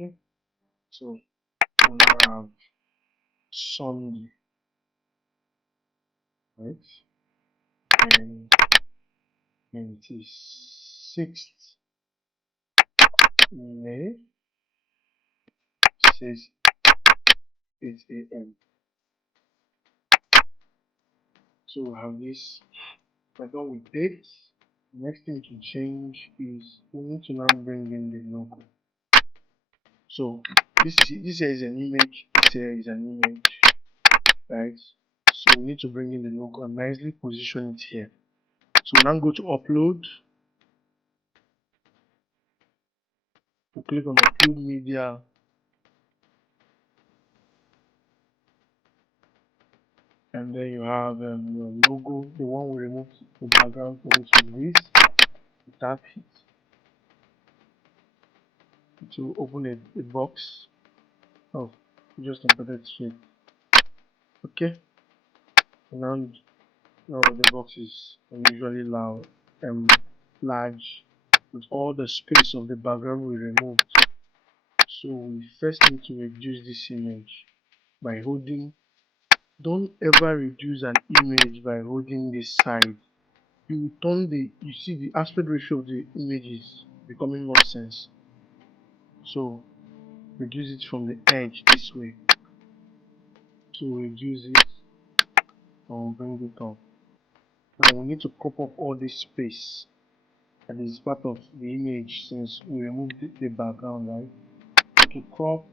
Okay, so we now have Sunday, right? And 26th May says 8 a.m. So we have this. We're done with dates. Next thing to change is we need to now bring in the logo. So this here is an image. This here is an image, right? So we need to bring in the logo and nicely position it here. So now go to upload. We click on upload media. And then you have your logo, the one we removed the background for, which is this. Tap it to open a box. Oh, just embedded shape. Okay. Now the box is unusually loud and large with all the space of the background we removed. So we first need to reduce this image by holding. Don't ever reduce an image by holding this side. You see the aspect ratio of the image is becoming nonsense. So reduce it from the edge this way. So reduce it and bring it up. Now we need to crop up all this space that is part of the image since we removed the background, right? To crop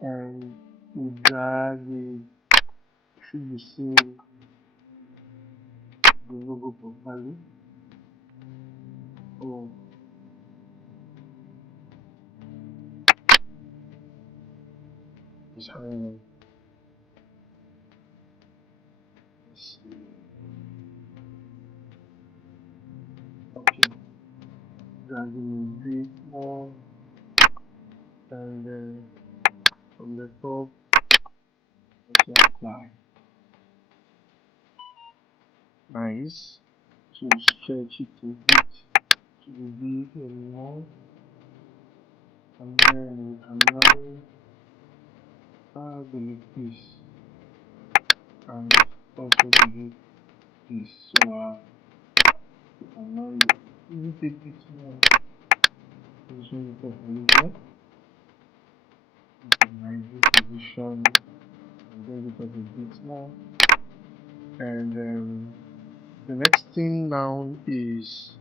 and we drag it. Should be seeing the logo properly. Oh, it's hanging. Let's see. Okay, dragging a bit more, and then from the top, let's apply. Nice. To stretch it a bit to be big and more, and then we can now delete this and also delete this. So we can now take it more, position it properly here. We can now position and bring it up a bit more. And the next thing now is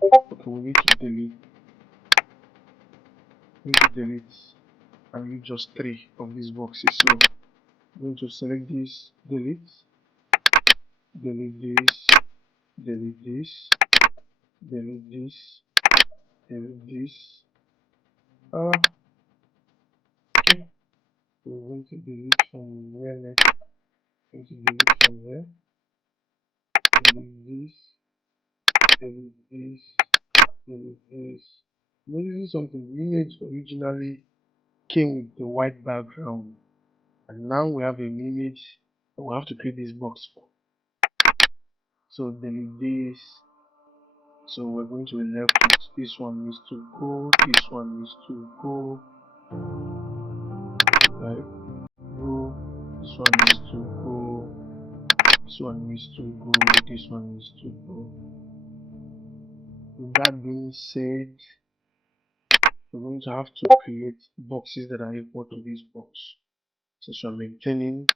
okay, we need to delete. And leave just 3 of these boxes. So I'm going to select this, delete this, delete this, delete this, delete this. Okay. So we're going to delete from where next? Going to delete from there. Delete this, delete this, delete this. Notice something. The image originally came with the white background, and now we have an image that we have to create this box for. So delete this. So we're going to be left with this one needs to go, this one needs to go, right? Go, this one needs to go, this one needs to go, this one needs to go. With that being said, we're going to have to create boxes that are equal to this box since we're maintaining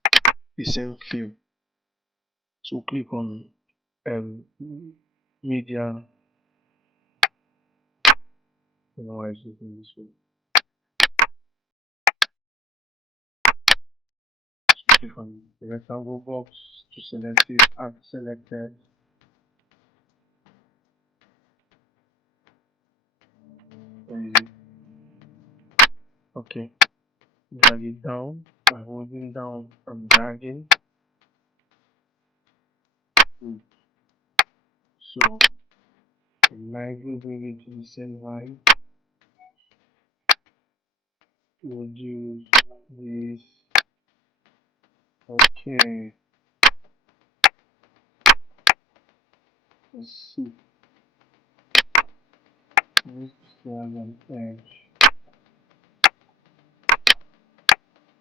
the same field. So click on media. I don't know why it's looking this way. So click on the rectangle box to select it and selected. Where is it? Okay, drag it down by holding down and dragging. So lightly bring it to the same line. We'll use this. Okay, let's see. This still has an edge.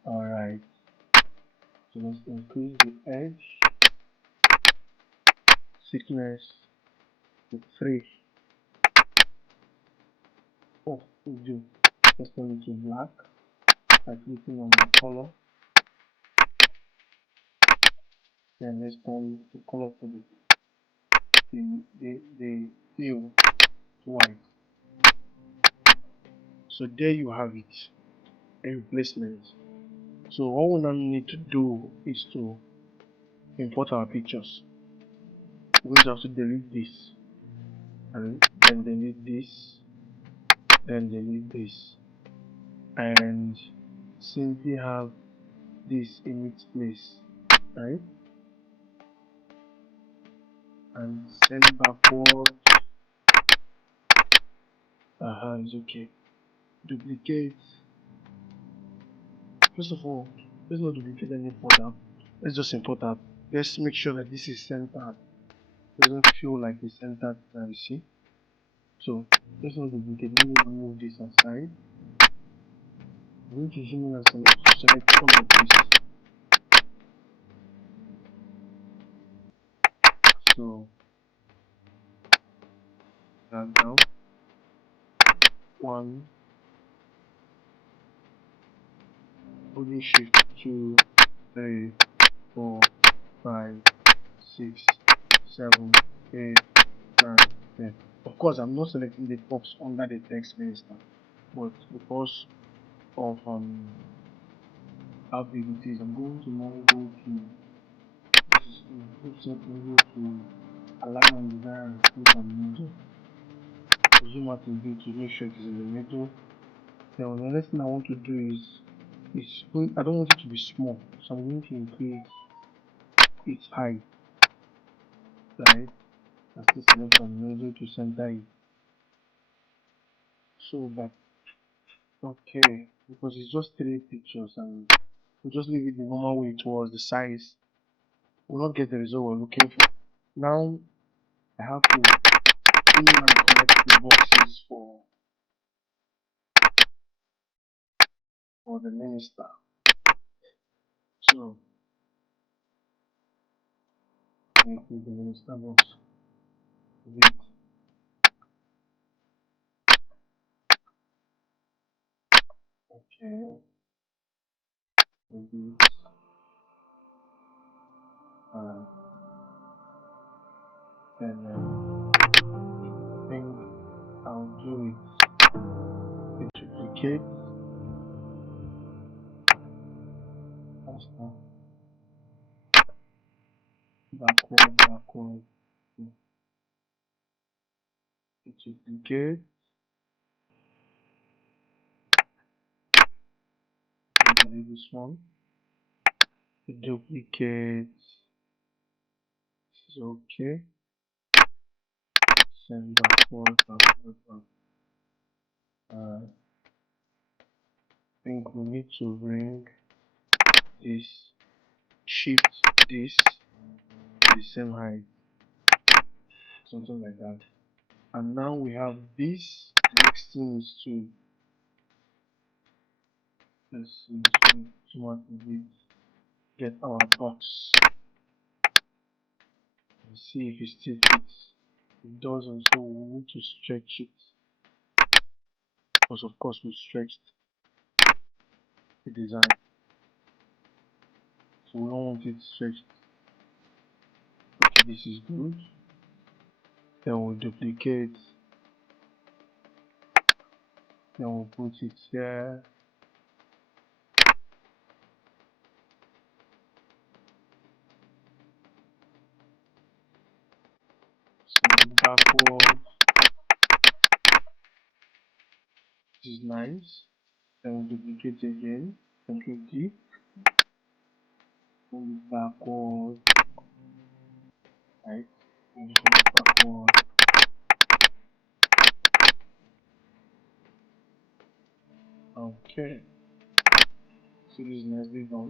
Alright, so let's increase the edge thickness to 3. Oh, we do. Let's turn it to black by clicking on the color. Then let's turn the color for the hue to white. So there you have it, a replacement. So all we now need to do is to import our pictures. We're going to have to delete this, and then delete this, then delete this, and simply have this in its place, right? And send backward. It's okay. Duplicate. First of all, let's not duplicate any further. Let's just import that. Let's make sure that this is centered. It doesn't feel like it's centered now, you see. So let's not duplicate. Let me remove this aside. I'm going to zoom in and select all of this. So that down. 1, holding shift 2, 3, 4, 5, 6, 7, 8, 9, 10. Of course, I'm not selecting the box under the text minister, but because of how big it is, I'm going to now go to align and design and put on middle. Zoom out a bit to make sure it is in the middle. Then the next thing I want to do is I don't want it to be small, so I'm going to increase its height, right? I still select from middle to center it, so that okay, because it's just 3 pictures and we'll just leave it the normal way it was. The size will not get the result we're looking for. Now I have to fill in and connect the boxes for the minister. So I include the minister box with okay with this and I think I'll do it duplicate faster backward duplicate delete this one, duplicate, this is okay, send backward. I think we need to bring this, shift this to the same height, something like that. And now we have this. Next thing is to let's get our box and see if it still fits. If it doesn't, so we need to stretch it, because of course we stretched the design, so we don't want it stretched. Okay, this is good. Then we'll duplicate, then we'll put it here. Send it backward. This is nice. Then we'll duplicate again. Control D. Send it backward. Right. Send it backward. Okay. So this is nicely done.